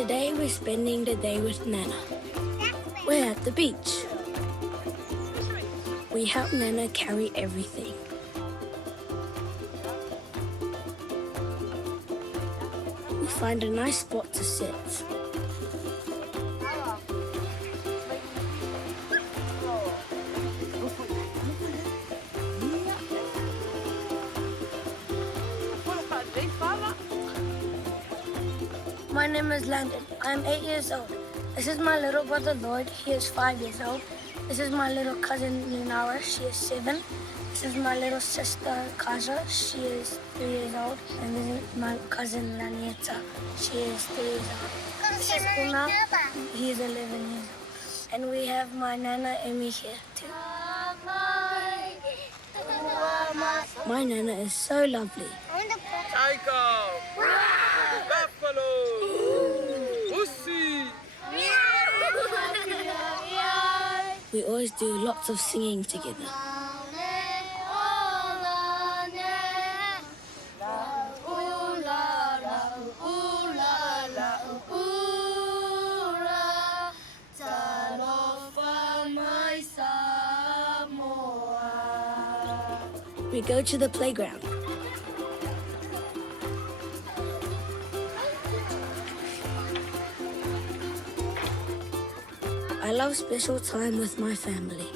Today we're spending the day with Nana. We're at the beach. We help Nana carry everything. We find a nice spot to sit. My name is Landon. I'm 8 years old. This is my little brother Lloyd. He is 5 years old. This is my little cousin Lunara. She is 7. This is my little sister Kaja. She is 3 years old. And this is my cousin Lanieta. She is 3 years old. This is Una. He is 11 years old. And we have my Nana Emmy here too. My Nana is so lovely. Tiger! Buffalo! Pussy! We always do lots of singing together. We go to the playground. I love special time with my family.